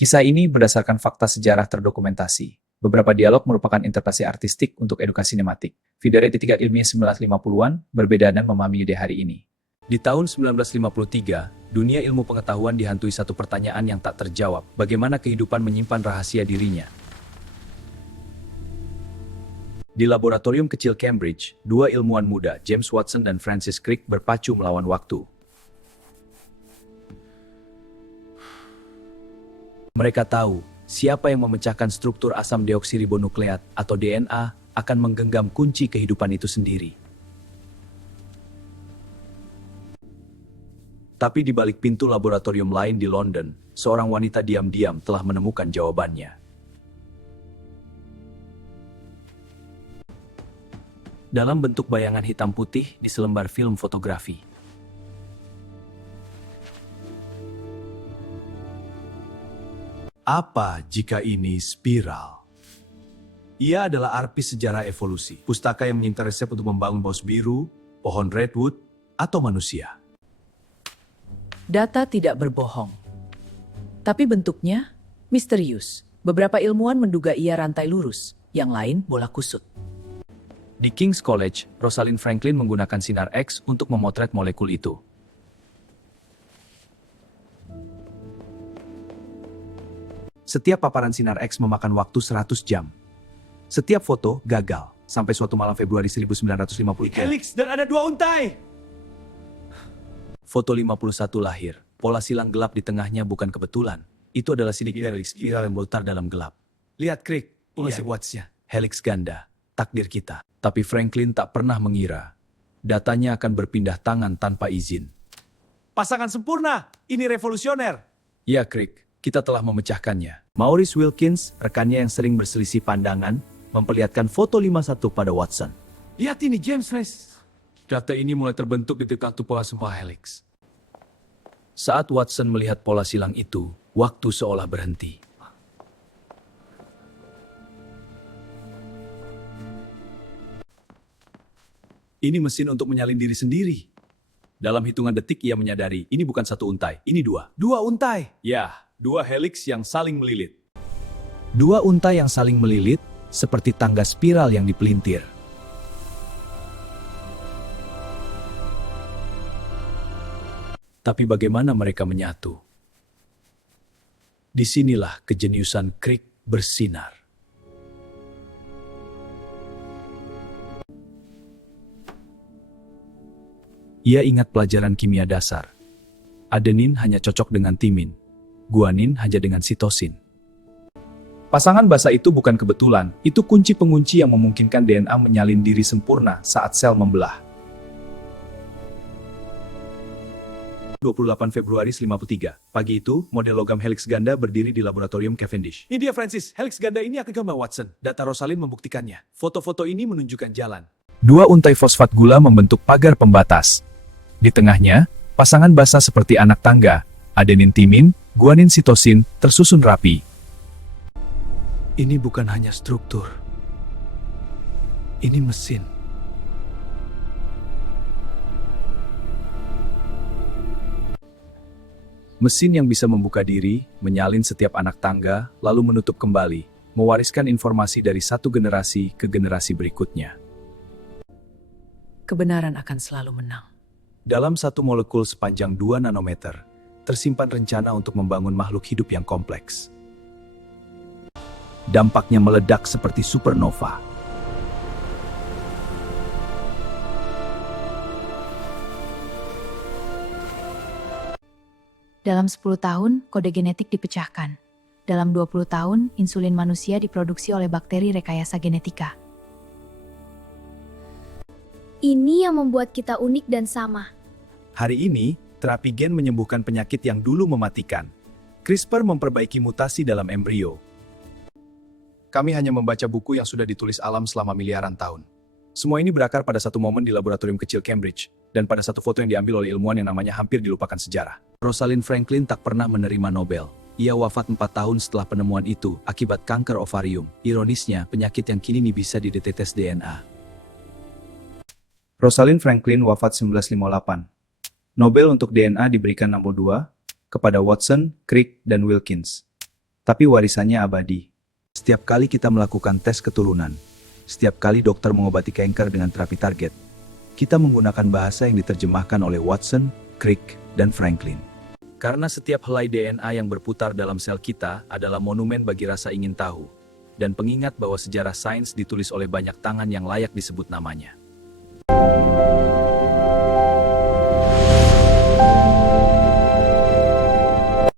Kisah ini berdasarkan fakta sejarah terdokumentasi. Beberapa dialog merupakan interpretasi artistik untuk edukasi sinematik. Video etika ilmiah 1950-an berbeda dan memahami ide hari ini. Di tahun 1953, dunia ilmu pengetahuan dihantui satu pertanyaan yang tak terjawab. Bagaimana kehidupan menyimpan rahasia dirinya? Di laboratorium kecil Cambridge, dua ilmuwan muda, James Watson dan Francis Crick, berpacu melawan waktu. Mereka tahu, siapa yang memecahkan struktur asam deoksiribonukleat atau DNA akan menggenggam kunci kehidupan itu sendiri. Tapi di balik pintu laboratorium lain di London, seorang wanita diam-diam telah menemukan jawabannya. Dalam bentuk bayangan hitam putih di selembar film fotografi. Apa jika ini spiral? Ia adalah arpis sejarah evolusi, pustaka yang menyimpan resep untuk membangun paus biru, pohon redwood, atau manusia. Data tidak berbohong. Tapi bentuknya misterius. Beberapa ilmuwan menduga ia rantai lurus, yang lain bola kusut. Di King's College, Rosalind Franklin menggunakan sinar X untuk memotret molekul itu. Setiap paparan sinar X memakan waktu 100 jam. Setiap foto gagal, sampai suatu malam Februari 1953. Helix dan ada dua untai! Foto 51 lahir. Pola silang gelap di tengahnya bukan kebetulan. Itu adalah sidik helix spiral yang berputar dalam gelap. Lihat Crick, polisi watch-nya. Helix ganda, takdir kita. Tapi Franklin tak pernah mengira datanya akan berpindah tangan tanpa izin. Pasangan sempurna! Ini revolusioner! Ya Crick, kita telah memecahkannya. Maurice Wilkins, rekannya yang sering berselisih pandangan, memperlihatkan foto 51 pada Watson. Lihat ini James Race. Data ini mulai terbentuk di dekat pola sempah helix. Saat Watson melihat pola silang itu, waktu seolah berhenti. Ini mesin untuk menyalin diri sendiri. Dalam hitungan detik ia menyadari, ini bukan satu untai, ini dua. Dua untai! Ya, dua helix yang saling melilit. Dua untai yang saling melilit, seperti tangga spiral yang dipelintir. Tapi bagaimana mereka menyatu? Disinilah kejeniusan Crick bersinar. Ia ingat pelajaran kimia dasar. Adenin hanya cocok dengan timin. Guanin hanya dengan sitosin. Pasangan basa itu bukan kebetulan, itu kunci pengunci yang memungkinkan DNA menyalin diri sempurna saat sel membelah. 28 Februari 1953. Pagi itu, model logam helix ganda berdiri di laboratorium Cavendish. Ini dia Francis, helix ganda ini akan gambar Watson. Data Rosalind membuktikannya. Foto-foto ini menunjukkan jalan. Dua untai fosfat gula membentuk pagar pembatas. Di tengahnya, pasangan basa seperti anak tangga, adenin timin, guanin sitosin, tersusun rapi. Ini bukan hanya struktur. Ini mesin. Mesin yang bisa membuka diri, menyalin setiap anak tangga, lalu menutup kembali, mewariskan informasi dari satu generasi ke generasi berikutnya. Kebenaran akan selalu menang. Dalam satu molekul sepanjang 2 nanometer, tersimpan rencana untuk membangun makhluk hidup yang kompleks. Dampaknya meledak seperti supernova. Dalam 10 tahun, kode genetik dipecahkan. Dalam 20 tahun, insulin manusia diproduksi oleh bakteri rekayasa genetika. Ini yang membuat kita unik dan sama. Hari ini, terapi gen menyembuhkan penyakit yang dulu mematikan. CRISPR memperbaiki mutasi dalam embrio. Kami hanya membaca buku yang sudah ditulis alam selama miliaran tahun. Semua ini berakar pada satu momen di laboratorium kecil Cambridge, dan pada satu foto yang diambil oleh ilmuwan yang namanya hampir dilupakan sejarah. Rosalind Franklin tak pernah menerima Nobel. Ia wafat 4 tahun setelah penemuan itu akibat kanker ovarium. Ironisnya, penyakit yang kini bisa dideteksi DNA. Rosalind Franklin wafat 1958. Nobel untuk DNA diberikan 62 kepada Watson, Crick, dan Wilkins. Tapi warisannya abadi. Setiap kali kita melakukan tes keturunan, setiap kali dokter mengobati kanker dengan terapi target, kita menggunakan bahasa yang diterjemahkan oleh Watson, Crick, dan Franklin. Karena setiap helai DNA yang berputar dalam sel kita adalah monumen bagi rasa ingin tahu, dan pengingat bahwa sejarah sains ditulis oleh banyak tangan yang layak disebut namanya.